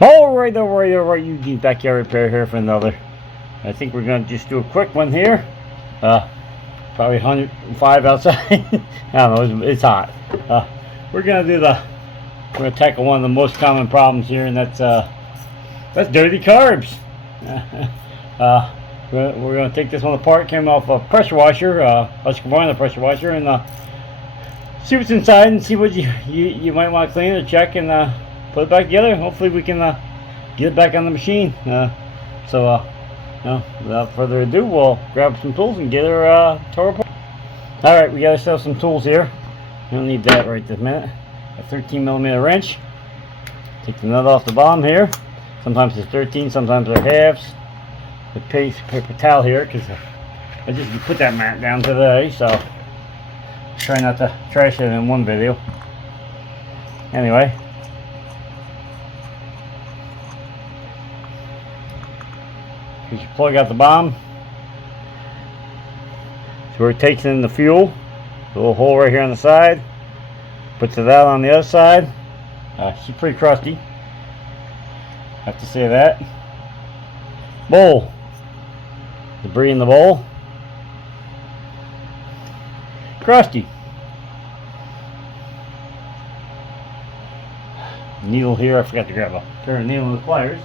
Alright, you backyard repair here for another. I think we're going to just do a quick one here. Probably 105 outside. I don't know, it's hot. We're going to tackle one of the most common problems here, and that's dirty carbs. We're going to take this one apart. Came off a pressure washer, let's combine the pressure washer, and see what's inside and see what you might want to clean or check, and put it back together. Hopefully we can get it back on the machine. Without further ado, we'll grab some tools and get her tore apart. Alright, we got ourselves some tools here. We don't need that right this minute. A 13mm wrench. Take the nut off the bottom here. Sometimes it's 13, sometimes they're halves. The paper towel here, because I just put that mat down today, so try not to trash it in one video. Anyway, you plug out the bottom. So where it takes in the fuel, a little hole right here on the side. Puts it out on the other side. She's pretty crusty, have to say that. Bowl, debris in the bowl, crusty. Needle here, I forgot to grab a pair of needle and pliers.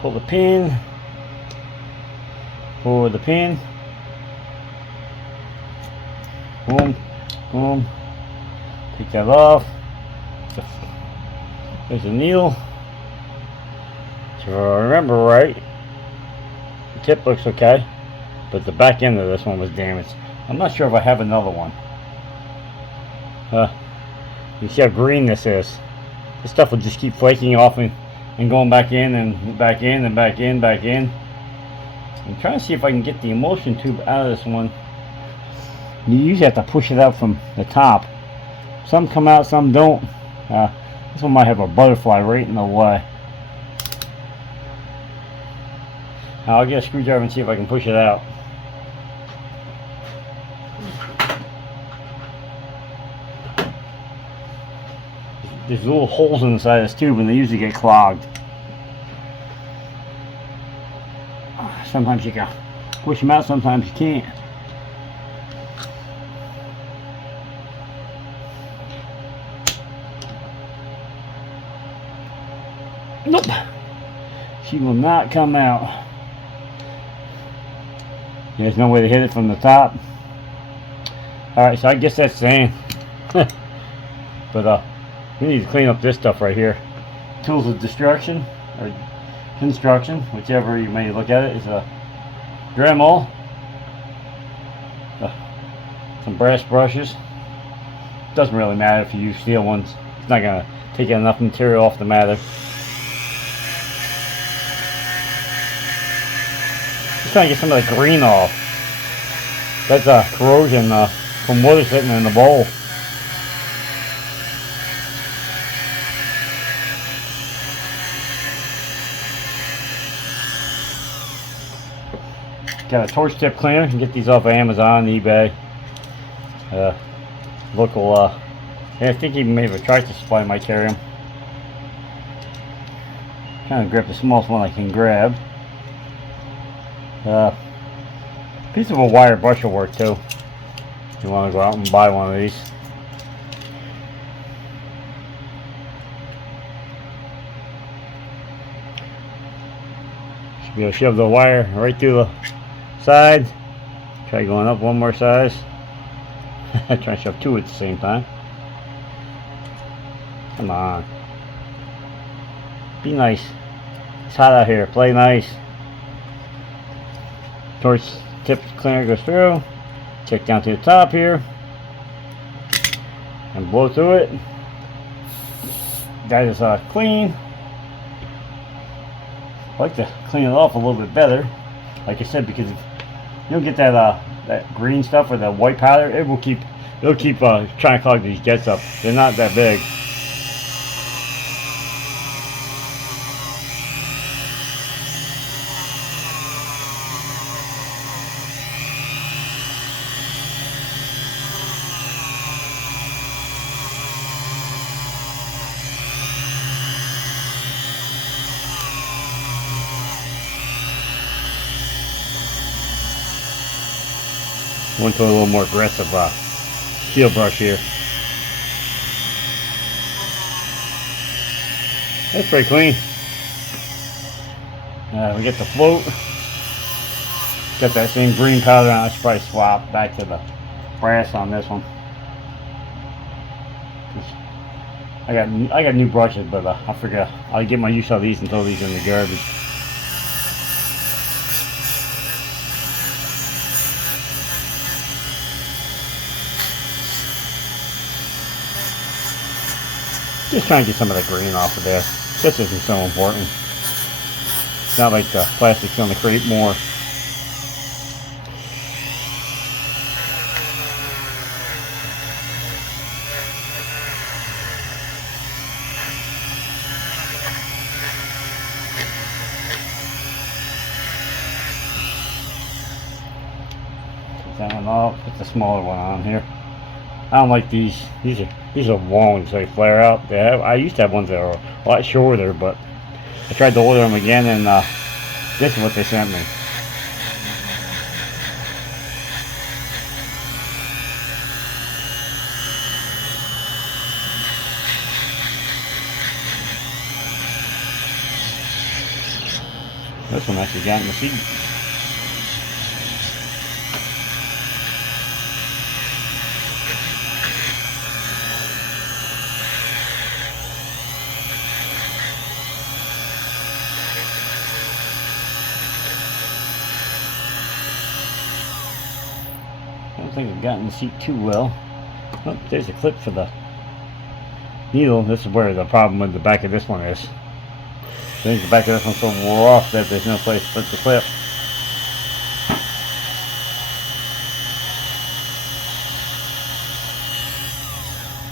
Pull the pin, forward the pin, boom, boom, take that off. There's a needle. So if I remember right, the tip looks okay, but the back end of this one was damaged. I'm not sure if I have another one. You see how green this is. This stuff will just keep flaking off and going back in and back in and back in, back in. I'm trying to see if I can get the emulsion tube out of this one. You usually have to push it out from the top. Some come out, some don't. This one might have a butterfly right in the way. Now I'll get a screwdriver and see if I can push it out. There's little holes inside this tube and they usually get clogged. Sometimes you can push them out, sometimes you can't. Nope, she will not come out. There's no way to hit it from the top. Alright, so I guess that's saying. But we need to clean up this stuff right here. Tools of destruction or construction, whichever you may look at it, is a Dremel, some brass brushes. Doesn't really matter if you use steel ones. It's not gonna take enough material off the matter. Just trying to get some of the green off. That's corrosion from water sitting in the bowl. Got a torch tip cleaner. You can get these off of Amazon, eBay, local. Yeah, I think even maybe a Tractor Supply might carry them. Kind of grab the smallest one I can grab. Piece of a wire brush will work too. If you want to go out and buy one of these. Should be able to shove the wire right through the side. Try going up one more size. Try to shove two at the same time. Come on. Be nice. It's hot out here. Play nice. Torch tip cleaner goes through. Check down to the top here. And blow through it. That is clean. I like to clean it off a little bit better. Like I said, because if you'll get that green stuff or that white powder, it'll keep trying to clog these jets up. They're not that big. Went to a little more aggressive steel brush here. That's pretty clean. We get the float. Got that same green powder on. I should probably swap back to the brass on this one. I got new brushes, but I figure I'll get my use out of these and throw these in the garbage. Just trying to get some of the green off of there. This isn't so important. It's not like the plastic's going to create more. That one off. Put the smaller one on here. I don't like these. These are long, so they flare out. I used to have ones that were a lot shorter, but I tried to order them again, and this is what they sent me. This one actually got in the seat. I don't think I've gotten the seat too well. Oh, there's a clip for the needle. This is where the problem with the back of this one is. I think the back of this one's so wore off that there's no place to put the clip.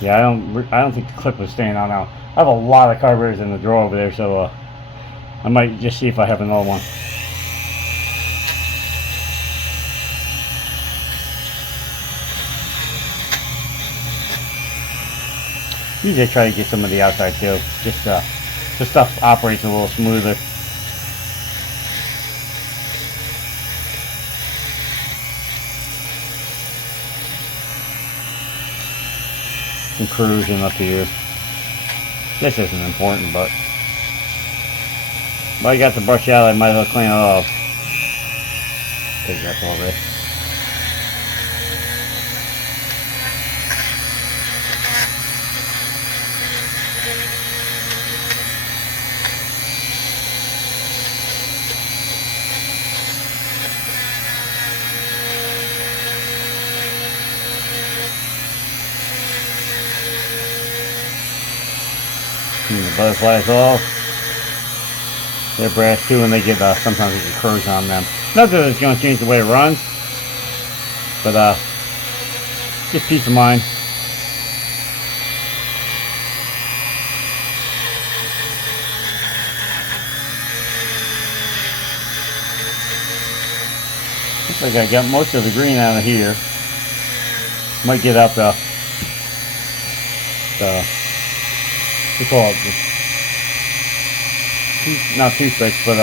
Yeah, I don't think the clip was staying on now. I have a lot of carburetors in the drawer over there, so I might just see if I have another one. Usually I try to get some of the outside too, just the stuff operates a little smoother. Some corrosion up here. This isn't important, but I got the brush out, I might as well clean it off. Take that all this. Clean the butterflies off. They're brass too, and they get sometimes they get corrosion on them. Not that it's going to change the way it runs, but just peace of mind. Looks like I got most of the green out of here. Might get out the we call it not toothpicks, but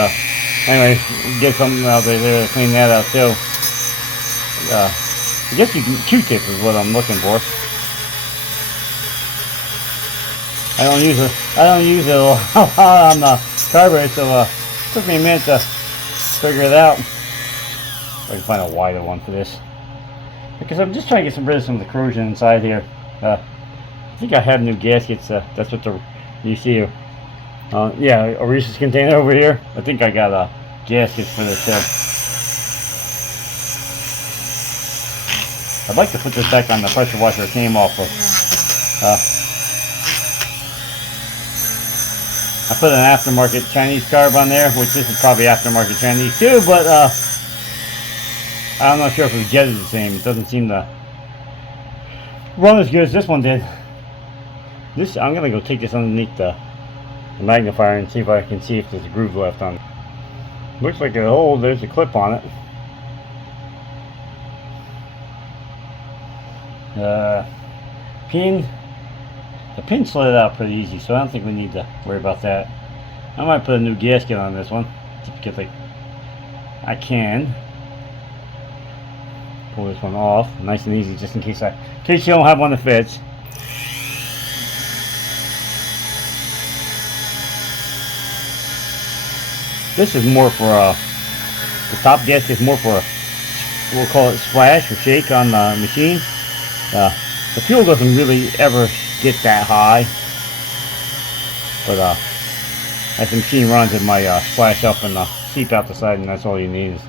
anyway, get something out there to clean that out too. I guess you can Q-tip is what I'm looking for. I don't use it a lot on the carburetor, so it took me a minute to figure it out. If I can find a wider one for this, because I'm just trying to get rid of some of the corrosion inside here. I think I have new gaskets. That's what you see here. Yeah, a Reese's container over here. I think I got gaskets for this too. I'd like to put this back on the pressure washer it came off of. I put an aftermarket Chinese carb on there, which this is probably aftermarket Chinese too, but I'm not sure if we get it the same. It doesn't seem to run as good as this one did. I'm gonna go take this underneath the magnifier and see if I can see if there's a groove left on it. Looks like a hole. There's a clip on it. The pin slid out pretty easy, so I don't think we need to worry about that. I might put a new gasket on this one just because I can. pull this one off, nice and easy, just in case you don't have one that fits. This is more for the top gasket is more for we'll call it splash or shake on the machine. The fuel doesn't really ever get that high, but as the machine runs, it might splash up and seep out the side, and that's all you need is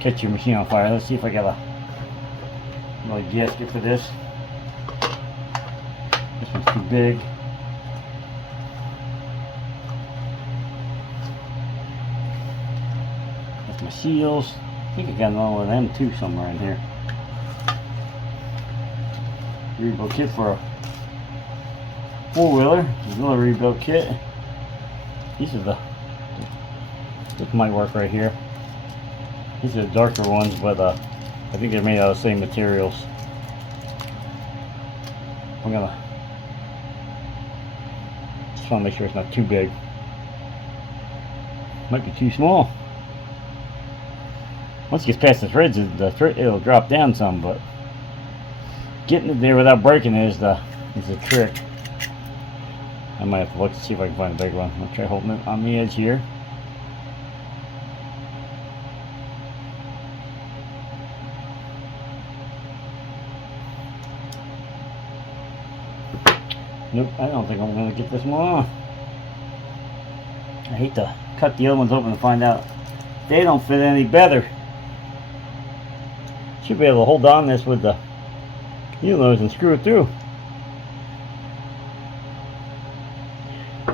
catch your machine on fire. Let's see if I got another gasket for this. This one's too big. That's my seals. I think I got another one of them too somewhere in here. Rebuild kit for a four-wheeler. Another rebuild kit. These are this might work right here. These are the darker ones, but I think they're made out of the same materials. I'm gonna just want to make sure it's not too big. Might be too small. Once it gets past the threads, it'll drop down some, but getting it there without breaking it is the trick. I might have to look to see if I can find a big one. I'll try holding it on the edge here. Nope, I don't think I'm going to get this one off. I hate to cut the other ones open and find out they don't fit any better. Should be able to hold on this with the heel nose and screw it through.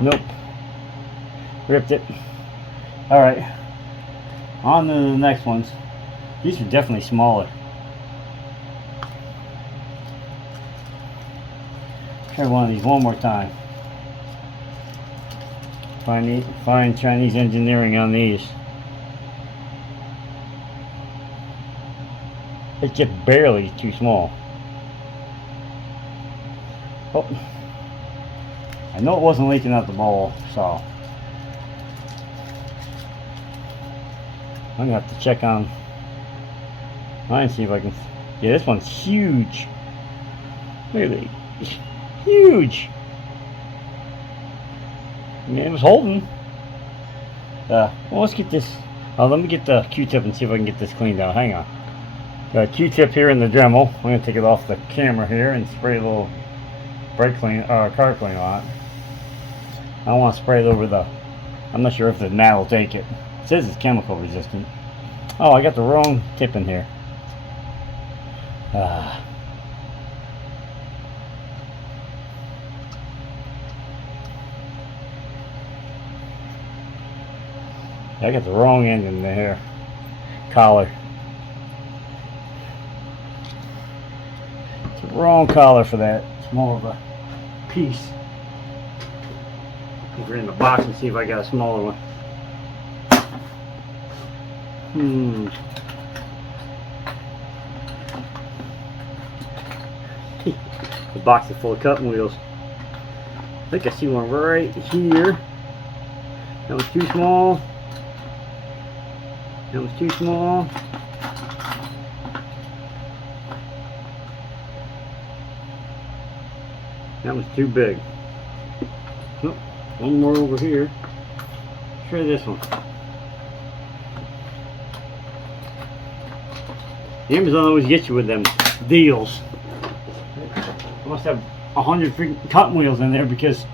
Nope. Ripped it. Alright. On to the next ones. These are definitely smaller. Try one of these one more time. Find Chinese engineering on these. It's just barely too small. Oh, I know it wasn't leaking out the bowl, so I'm gonna have to check on mine, see if I can. Yeah, this one's huge. Really huge. Man, it was holding. Well, let's get this. Let me get the Q-tip and see if I can get this cleaned out. Hang on. Got a Q-tip here in the Dremel. I'm going to take it off the camera here and spray a little brake clean, car clean on it. I want to spray it over the. I'm not sure if the mat will take it. It says it's chemical resistant. Oh, I got the wrong tip in here. I got the wrong end in there. Collar. It's the wrong collar for that. It's more of a piece. Over in the box and see if I got a smaller one. The box is full of cutting wheels. I think I see one right here. That was too small. That was too small. That was too big. Oh, one more over here. Try this one. The Amazon always gets you with them deals. I must have 100 freaking cotton wheels in there because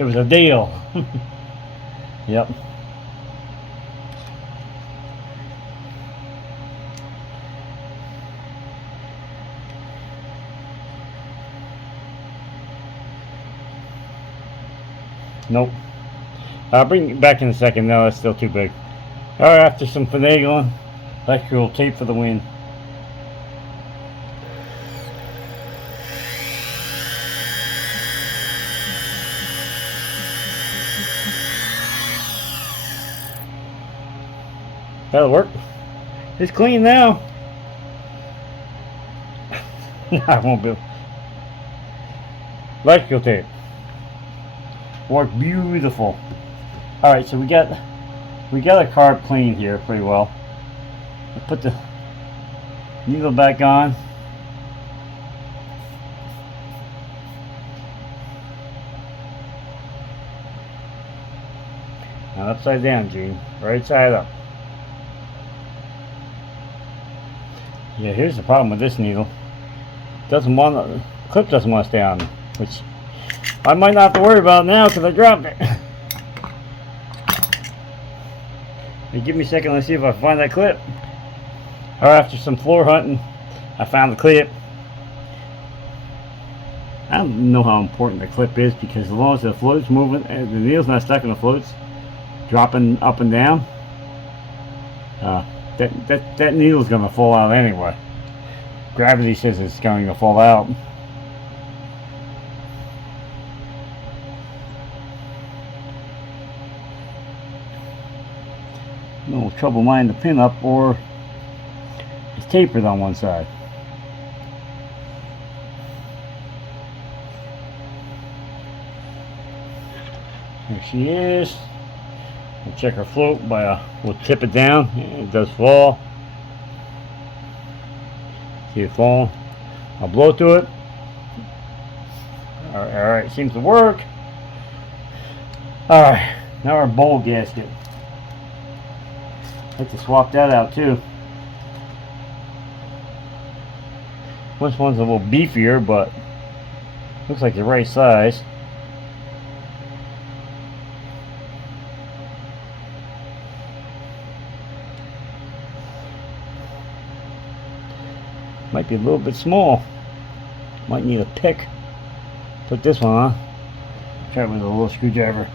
it was a deal. Yep. Nope. I'll bring it back in a second. No, that's still too big. Alright, after some finagling, electrical tape for the win. That'll work. It's clean now. I won't be. Electrical tape. Worked beautiful. Alright, so we got a carb clean here pretty well. I put the Needle back on. Not upside down, Gene. Right side up. Yeah, here's the problem with this needle. Doesn't want the clip doesn't want to stay on, which I might not have to worry about now because I dropped it. Hey, give me a second. Let's see if I can find that clip. Alright, after some floor hunting, I found the clip. I don't know how important the clip is because as long as the float's moving and the needle's not stuck in the floats, dropping up and down, that needle's going to fall out anyway. Gravity says it's going to fall out. No trouble lining the pin up, or it's tapered on one side. There she is. We'll check her float by we'll tip it down. It does fall. See it falling. I'll blow to it. Alright, seems to work. Alright, now our bowl gasket. I have to swap that out too. This one's a little beefier, but looks like the right size. Might be a little bit small. Might need a pick. Put this one on. Try it with a little screwdriver.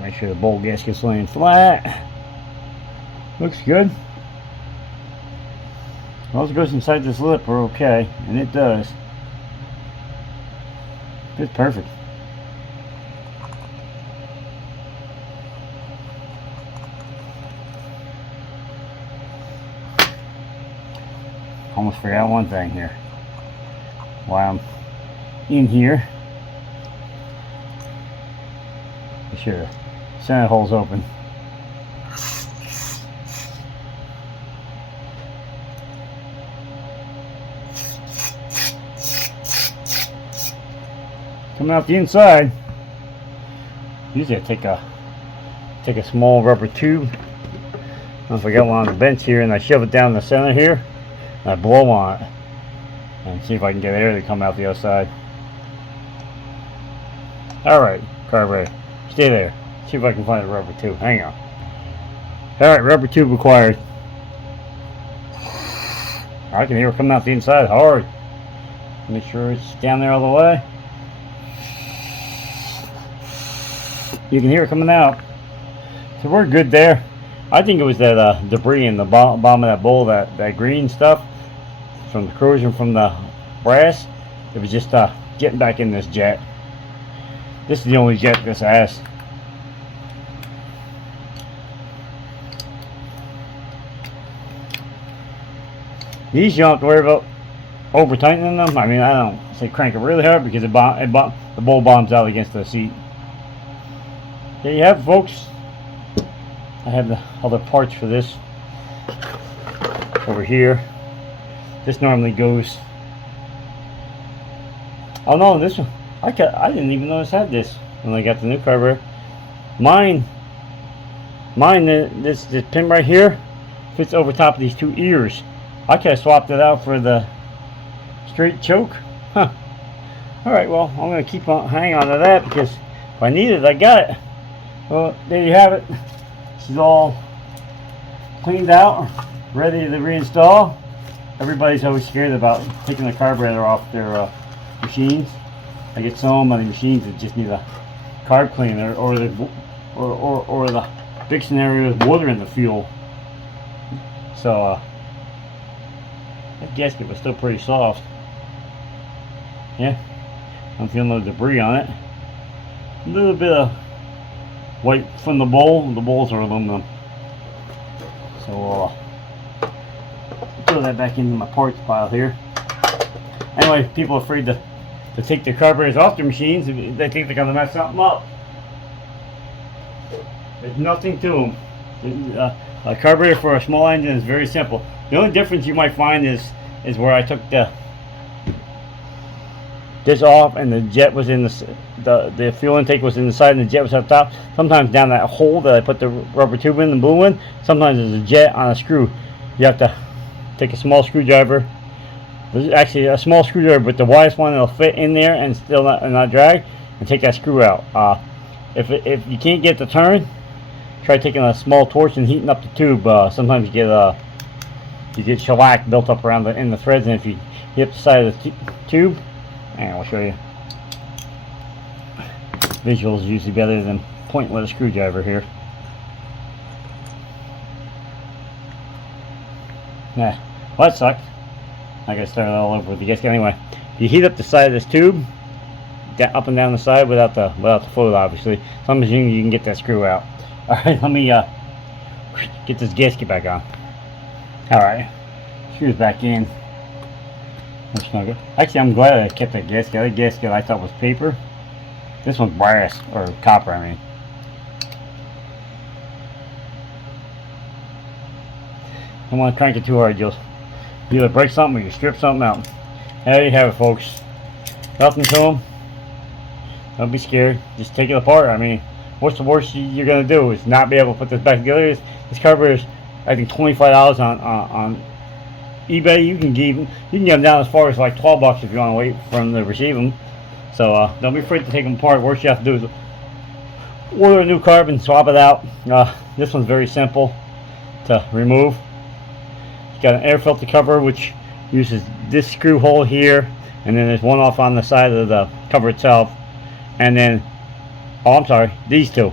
Make sure the bowl gasket's laying flat. Looks good. As long as it goes inside this lip, we're okay, and it does. It's perfect. Almost forgot one thing here. While I'm in here, be sure the center hole's open. Coming out the inside, usually I take a small rubber tube. If I got one on the bench here, and I shove it down the center here, and I blow on it and see if I can get air to come out the other side. Alright, carburetor, stay there. See if I can find a rubber tube. Hang on. Alright, rubber tube required. I can hear it coming out the inside hard. Make sure it's down there all the way. You can hear it coming out. So we're good there. I think it was that debris in the bottom of that bowl, that green stuff from the corrosion from the brass. It was just getting back in this jet. This is the only jet this has. These you don't have to worry about over tightening them. I mean, I don't say crank it really hard because the bowl bombs out against the seat. There you have it, folks. I have the other parts for this over here. This normally goes. Oh no, this one I didn't even notice I had this when I got the new carburetor. Mine, this pin right here fits over top of these two ears. I could have swapped it out for the straight choke. Huh. Alright, well, I'm going to keep on hanging on to that because if I need it, I got it. Well, there you have it. She's all cleaned out, ready to reinstall. Everybody's always scared about taking the carburetor off their machines. I get some of the machines that just need a carb cleaner, or the big scenario is water in the fuel. So that gasket was still pretty soft. Yeah, I'm feeling no debris on it. A little bit of white from the bowl. The bowls are aluminum. So we'll throw that back into my parts pile here. Anyway, people are afraid to take their carburetors off their machines. They think they're going to mess something up. There's nothing to them. A carburetor for a small engine is very simple. The only difference you might find is where I took this off and the jet was in the fuel intake was in the side and the jet was up top. Sometimes down that hole that I put the rubber tube in, the blue one, sometimes there's a jet on a screw. You have to take a small screwdriver. There's actually a small screwdriver, but the widest one that'll fit in there and still not drag, and take that screw out. If you can't get the turn, try taking a small torch and heating up the tube. Sometimes you get shellac built up around in the threads, and if you hit the side of the tube, and I'll show you. Visual is usually better than pointing with a screwdriver here. Yeah, well, that sucked. I gotta start it all over with the gasket. Anyway, you heat up the side of this tube, up and down the side without the float, obviously. Sometimes you can get that screw out. All right, let me get this gasket back on. All right, screws back in. Actually, I'm glad I kept that gasket. That gasket I thought was paper. This one's brass, or copper, I mean. Don't want to crank it too hard. You'll either break something or you strip something out. There you have it, folks. Nothing to them. Don't be scared. Just take it apart. I mean, what's the worst you're gonna do is not be able to put this back together? This carburetor is, I think, $25 on eBay. You can get them down as far as like $12 if you want to wait for them to receive them. So don't be afraid to take them apart. Worst you have to do is order a new carb and swap it out. This one's very simple to remove. It's got an air filter cover which uses this screw hole here, and then there's one off on the side of the cover itself, and then these two,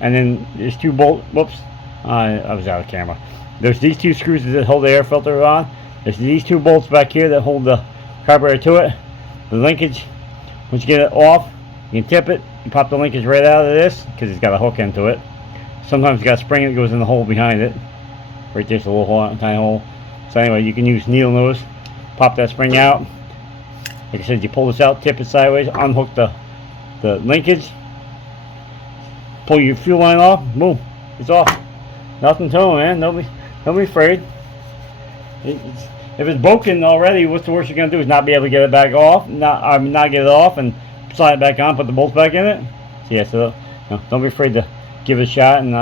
and then there's two bolt. Whoops, I was out of camera. There's these two screws that hold the air filter on. There's these two bolts back here that hold the carburetor to it. The linkage, once you get it off, you can tip it. You pop the linkage right out of this because it's got a hook into it. Sometimes it's got a spring that goes in the hole behind it. Right there's a little hole, tiny hole. So anyway, you can use needle nose. Pop that spring out. Like I said, you pull this out, tip it sideways, unhook the linkage, pull your fuel line off, boom, it's off. Nothing to it, man. Don't be afraid. If it's broken already, what's the worst you're gonna do is not be able to get it back off, not get it off and slide it back on, put the bolts back in it. So yeah, so don't be afraid to give it a shot, and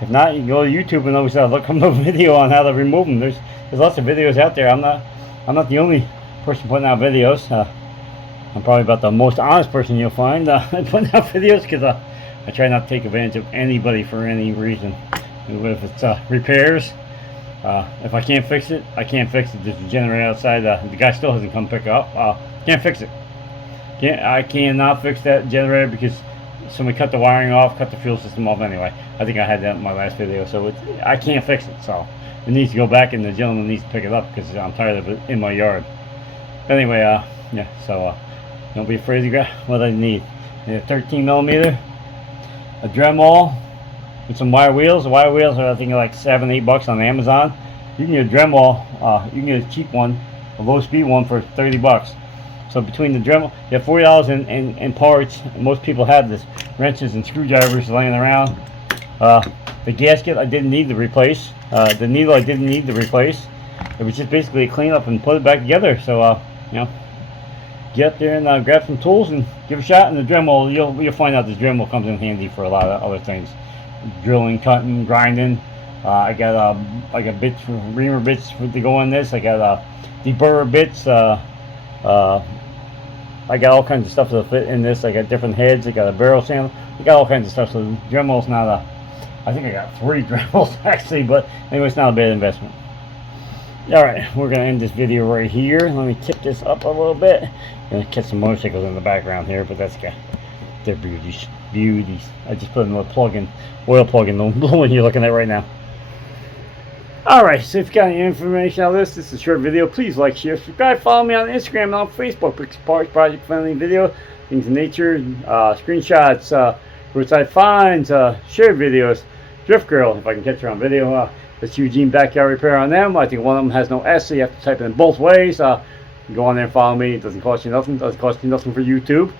if not, you can go to YouTube and always look up a video on how to remove them. There's lots of videos out there. I'm not the only person putting out videos. I'm probably about the most honest person you'll find putting out videos, because I try not to take advantage of anybody for any reason. If it's repairs, if I can't fix it, I can't fix it. There's a generator outside. The guy still hasn't come pick it up. Can't fix it. I cannot fix that generator because somebody cut the wiring off, cut the fuel system off anyway. I think I had that in my last video. So I can't fix it. So it needs to go back, and the gentleman needs to pick it up because I'm tired of it in my yard. Anyway, yeah. So don't be afraid to grab what I need. A 13mm, a Dremel with some wire wheels. The wire wheels are, I think, like $7-8 on Amazon. You can get a Dremel. You can get a cheap one, a low-speed one, for $30. So between the Dremel, you have $40 in parts. Most people have this wrenches and screwdrivers laying around. The gasket I didn't need to replace. The needle I didn't need to replace. It was just basically a clean up and put it back together. So get up there and grab some tools and give a shot. And the Dremel, you'll find out this Dremel comes in handy for a lot of other things, drilling, cutting, grinding. I got bits, reamer bits to go on this. I got deburrer bits. I got all kinds of stuff to fit in this. I got different heads. I got a barrel sander. I got all kinds of stuff. So the Dremel's not I think I got 3 Dremels actually, but anyway, it's not a bad investment. Alright, we're going to end this video right here. Let me tip this up a little bit. I'm going to catch some motorcycles in the background here, but that's good. They're beauties. I just put another oil plug in the one you're looking at right now. Alright, so if you got any information out of this is a short video. Please like, share, subscribe, follow me on Instagram and on Facebook. Picks, parts, project friendly video, things in nature, screenshots, roadside finds, share videos. Drift Girl, if I can catch her on video. That's Eugene Backyard Repair on them. I think one of them has no S, so you have to type it in both ways. Go on there and follow me. It doesn't cost you nothing. It doesn't cost you nothing for YouTube.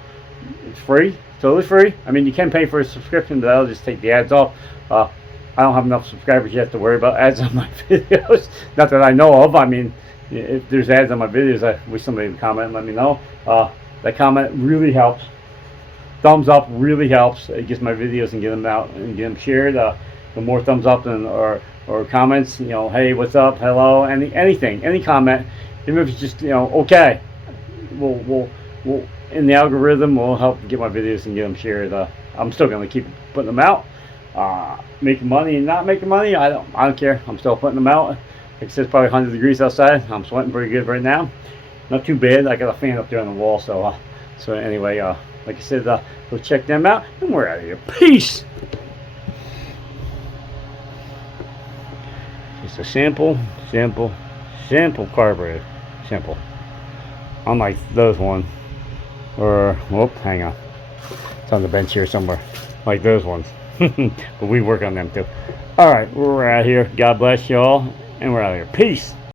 It's free, totally free. I mean, you can pay for a subscription, but that'll just take the ads off. I don't have enough subscribers yet to worry about ads on my videos. Not that I know of. I mean, if there's ads on my videos, I wish somebody would comment and let me know. That comment really helps. Thumbs up really helps. It gets my videos and get them out and get them shared. The more thumbs up or comments, you know, hey, what's up, hello, anything, any comment, even if it's just, you know, okay, we'll in the algorithm will help get my videos and get them shared. I'm still gonna keep putting them out. Making money and not making money, I don't care. I'm still putting them out. Like I said, it's probably 100 degrees outside. I'm sweating pretty good right now. Not too bad. I got a fan up there on the wall, so anyway, like I said, go check them out, and we're out of here. Peace. It's a simple carburetor. Simple. Unlike those ones, or whoop, hang on. It's on the bench here somewhere. Like those ones. But we work on them too. Alright, we're out here. God bless you all, and we're out of here. Peace.